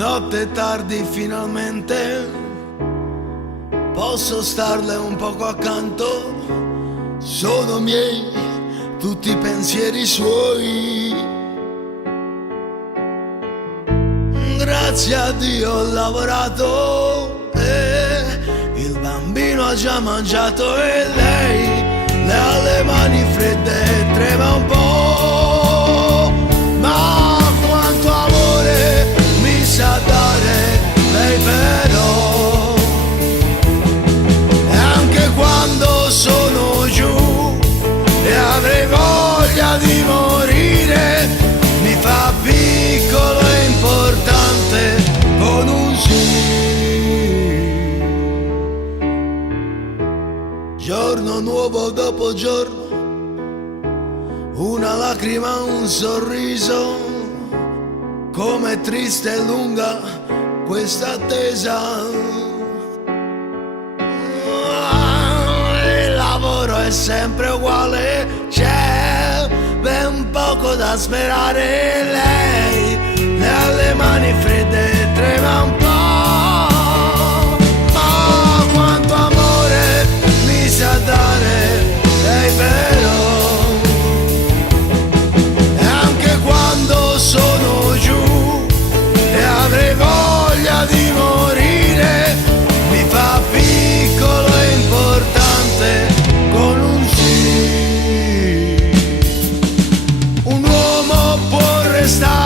Notte tardi finalmente posso starle un poco accanto. Sono miei tutti i pensieri suoi. Grazie a Dio ho lavorato e il bambino ha già mangiato e lei ha le mani fredde e trema un po'. Ma quanto amore mi sa dare lei però. E anche quando sono giù e avrei voglia di morire, mi fa piccolo e importante con un sì. Giorno nuovo dopo giorno, una lacrima, un sorriso, com'è triste e lunga questa attesa. Il lavoro è sempre uguale, c'è ben poco da sperare. Lei ha le mani fredde e trema un po'. Ma quanto amore mi sa dare lei però. E anche quando sono giù e avrei voglia di morire, mi fa piccolo e importante con un sì. Un uomo può restare